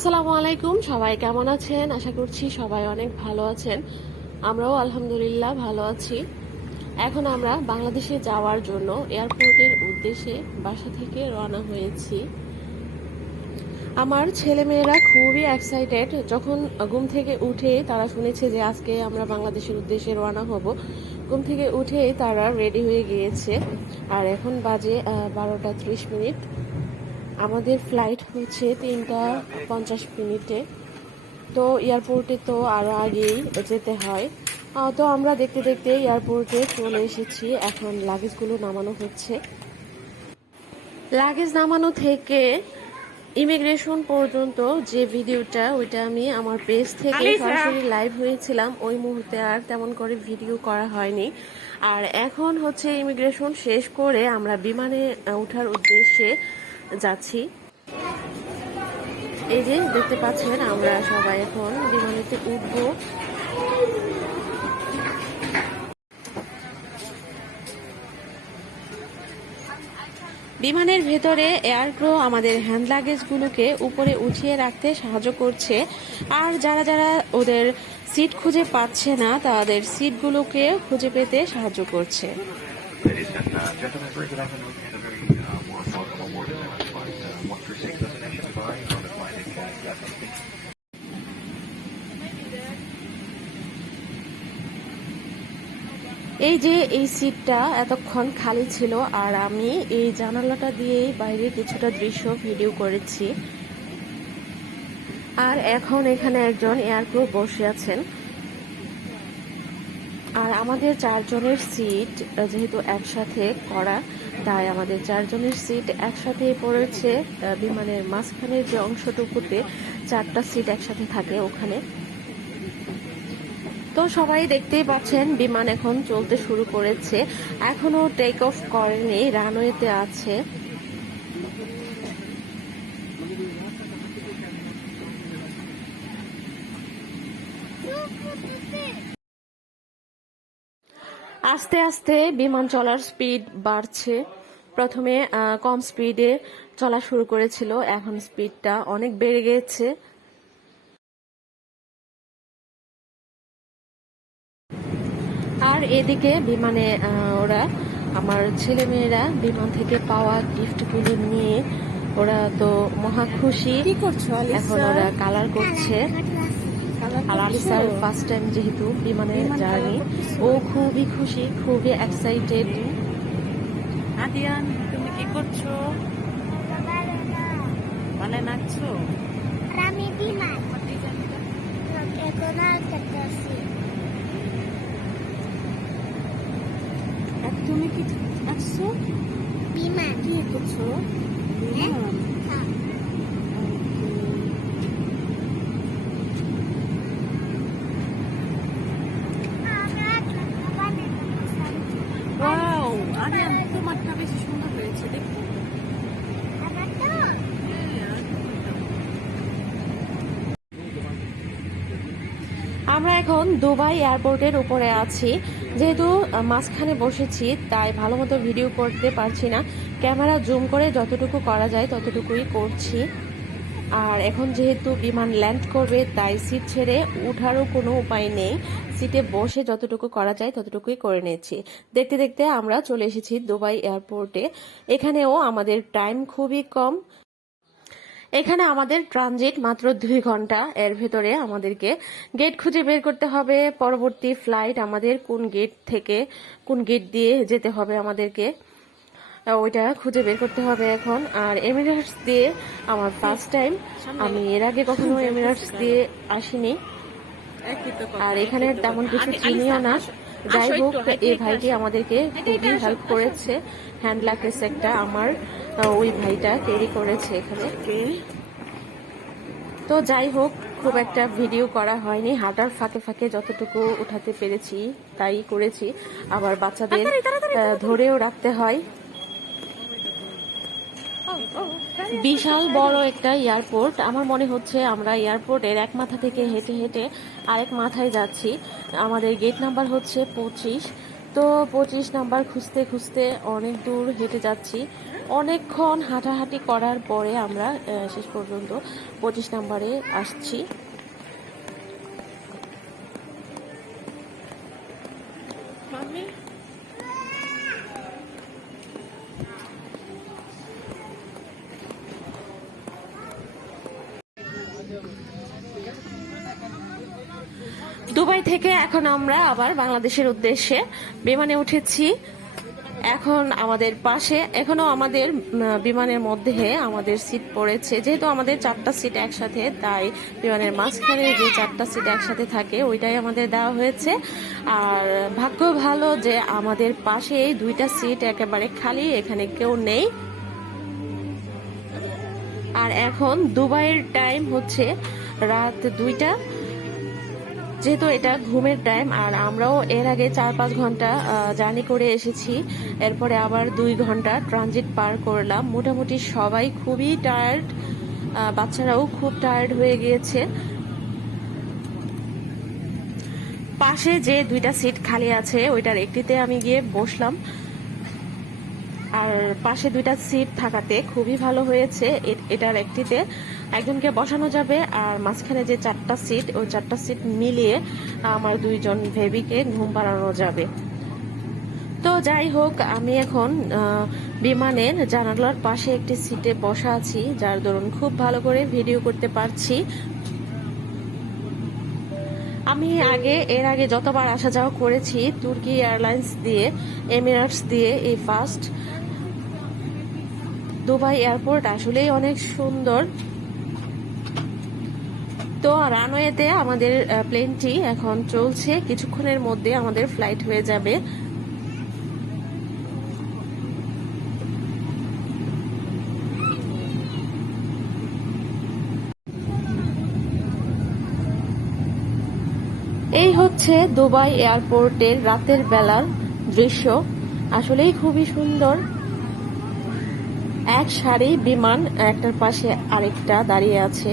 আসসালামু আলাইকুম, সবাই কেমন আছেন? আশা করছি সবাই অনেক ভালো আছেন। আমরাও আলহামদুলিল্লাহ ভালো আছি। এখন আমরা বাংলাদেশে যাওয়ার জন্য এয়ারপোর্টের উদ্দেশ্যে বাসা থেকে রওনা হয়েছি। আমার ছেলেমেয়েরা খুবই এক্সাইটেড যখন ঘুম থেকে উঠে তারা শুনেছে যে আজকে আমরা বাংলাদেশের উদ্দেশ্যে রওনা হব। ঘুম থেকে উঠে তারা রেডি হয়ে গিয়েছে। আর এখন বাজে বারোটা ত্রিশ মিনিট। আমাদের ফ্লাইট হচ্ছে তিনটা পঞ্চাশ মিনিটে। তো এয়ারপোর্টে তো আরও আগেই যেতে হয়। তো আমরা দেখতে দেখতে এয়ারপোর্টে চলে এসেছি। এখন লাগেজগুলো নামানো হচ্ছে। লাগেজ নামানো থেকে ইমিগ্রেশন পর্যন্ত যে ভিডিওটা ওইটা আমি আমার পেজ থেকে সরাসরি লাইভ হয়েছিলাম। ওই মুহূর্তে আর তেমন করে ভিডিও করা হয়নি। আর এখন হচ্ছে ইমিগ্রেশন শেষ করে আমরা বিমানে ওঠার উদ্দেশ্যে যাচ্ছি। এই যে দেখতে পাচ্ছেন, আমরা সবাই এখন বিমানেতে উঠবো। বিমানের ভেতরে এয়ারক্রো আমাদের হ্যান্ড লাগেজগুলোকে উপরে উঠিয়ে রাখতে সাহায্য করছে। আর যারা যারা ওদের সিট খুঁজে পাচ্ছে না, তাদের সিটগুলোকে খুঁজে পেতে সাহায্য করছে। এই যে এই সিটটা এতক্ষণ খালি ছিল, আর আমি এই জানালাটা দিয়েই বাইরে কিছুটা দৃশ্য ভিডিও করেছি। আর এখন এখানে একজন এয়ারক্রু বসে আছেন। আর আমাদের চারজনের সিট যেহেতু একসাথে করা, তাই আমাদের চারজনের সিট একসাথে পড়েছে। বিমানের মাঝখানের যে অংশটুকুতে চারটা সিট একসাথে থাকে ওখানে। তো সবাই দেখতেই পাচ্ছেন, বিমান এখন চলতে শুরু করেছে। এখনও টেক অফ করেনি রানওয়েতে আছে। আস্তে আস্তে বিমান চলার স্পিড বাড়ছে। প্রথমে কম স্পিডে চলা শুরু করেছিল, এখন স্পিডটা অনেক বেড়ে গেছে। আর এদিকে বিমানে ওরা আমার ছেলে মেয়েরা বিমান থেকে পাওয়া গিফটগুলো নিয়ে ওরা তো মহা খুশি। কি করছ এখন ওরা কালার করছে। আর আলিসার ফার্স্ট টাইম যেহেতু বিমানে জার্নি ও খুবই খুশি খুবই এক্সাইটেড আদিয়ান তুমি কি করছ? মানে নাচছো? তুমি কি নাচছো বিমান। কি করছ Eh? Ha. ওয়াও আদিয়ান তোমারটা বেশি সুন্দর হয়েছে দেখো আমরা এখন দুবাই এয়ারপোর্টের উপরে আছি। যেহেতু মাঝখানে বসেছি, তাই ভালো মতো ভিডিও করতে পারছি না। ক্যামেরা জুম করে যতটুকু করা যায় ততটুকুই করছি। আর এখন যেহেতু বিমান ল্যান্ড করবে, তাই সিট ছেড়ে উঠারও কোনো উপায় নেই। সিটে বসে যতটুকু করা যায় ততটুকুই করে নিয়েছি দেখতে দেখতে আমরা চলে এসেছি দুবাই এয়ারপোর্টে। এখানেও আমাদের টাইম খুবই কম। এখানে আমাদের ট্রানজিট মাত্র দুই ঘণ্টা। এর ভেতরে আমাদেরকে গেট খুঁজে বের করতে হবে। পরবর্তী ফ্লাইট আমাদের কোন গেট থেকে কোন গেট দিয়ে যেতে হবে আমাদেরকে। ওইটা খুঁজে বের করতে হবে এখন। আর এমিরেটস দিয়ে আমার ফার্স্ট টাইম আমি এর আগে কখনো এমিরেটস দিয়ে আসিনি। আর এখানে তেমন। কিছু চিনিও না। যাই হোক এই ভাইটি আমাদেরকে খুবই হেল্প করেছে। হ্যান্ড লাকেজ একটা আমার ওই ভাইটা তৈরি করেছে এখানে। তো যাই হোক খুব একটা ভিডিও করা হয়নি। হাঁটার ফাঁকে ফাঁকে যতটুকু উঠাতে পেরেছি তাই করেছি। আবার বাচ্চাদের ধরেও রাখতে হয়। বিশাল বড় একটা এয়ারপোর্ট। আমার মনে হচ্ছে আমরা এয়ারপোর্টের এক মাথা থেকে হেঁটে হেঁটে আরেক মাথায় যাচ্ছি। আমাদের গেট নাম্বার হচ্ছে পঁচিশ। তো পঁচিশ নাম্বার খুঁজতে খুঁজতে অনেক দূর হেঁটে যাচ্ছি। অনেকক্ষণ হাঁটাহাঁটি করার পরে আমরা শেষ পর্যন্ত পঁচিশ নাম্বারে আসছি। দুবাই থেকে এখন আমরা আবার বাংলাদেশের উদ্দেশ্যে বিমানে উঠেছি। এখন আমাদের পাশে, এখনও আমাদের বিমানের মধ্যে আমাদের সিট পড়েছে। যেহেতু আমাদের চারটা সিট একসাথে, তাই বিমানের মাঝখানে যে চারটা সিট একসাথে থাকে, ওইটাই আমাদের দেওয়া হয়েছে। আর ভাগ্য ভালো যে আমাদের পাশে দুইটা সিট একেবারে খালি, এখানে কেউ নেই। আর এখন দুবাইয়ের টাইম হচ্ছে রাত দুইটা। যেহেতু এটা ঘুমের টাইম আর আমরাও এর আগে চার পাঁচ ঘণ্টা জার্নি করে এসেছি। এরপরে আবার দুই ঘণ্টা ট্রানজিট পার করলাম। মোটামুটি সবাই খুবই টায়ার্ড বাচ্চারাও খুব টায়ার্ড হয়ে গিয়েছে। পাশে যে দুইটা সিট খালি আছে, ওইটার একটিতে আমি গিয়ে বসলাম। আর পাশে দুইটা সিট থাকাতে খুবই ভালো হয়েছে এটার একটিতে। একজনকে বসানো যাবে আর মাঝখানে যে চারটা সিট ওই চারটা সিট মিলিয়ে আমার দুইজন ভেবিকে ঘুম পাড়ানো যাবে। তো যাই হোক, আমি এখন বিমানের জানালার পাশে একটি সিটে বসা আছি, যার দরুন খুব ভালো করে ভিডিও করতে পারছি। আমি আগে, এর আগে যতবার আসা যাওয়া করেছি, তুর্কি এয়ারলাইন্স দিয়ে, এমিরেটস দিয়ে এই ফার্স্ট দুবাই এয়ারপোর্ট আসলেই অনেক সুন্দর। তো রানওয়েতে আমাদের প্লেনটি এখন চলছে। কিছুক্ষণের মধ্যে আমাদের ফ্লাইট হয়ে যাবে। এই হচ্ছে দুবাই এয়ারপোর্টের রাতের বেলার দৃশ্য। আসলেই খুবই সুন্দর। এক সারি বিমান, একটার পাশে আরেকটা দাঁড়িয়ে আছে।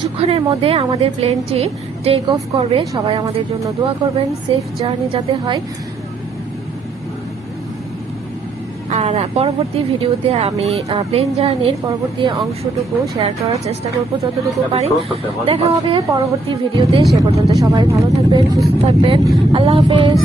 কিছুক্ষণের মধ্যে আমাদের প্লেনটি টেক অফ করবে। সবাই আমাদের জন্য দোয়া করবেন সেফ জার্নি যাতে হয়। আর পরবর্তী ভিডিওতে আমি প্লেন জার্নির পরবর্তী অংশটুকু শেয়ার করার চেষ্টা করব যতটুকু পারি। দেখা হবে পরবর্তী ভিডিওতে। সে পর্যন্ত সবাই ভালো থাকবেন সুস্থ থাকবেন। আল্লাহ হাফেজ।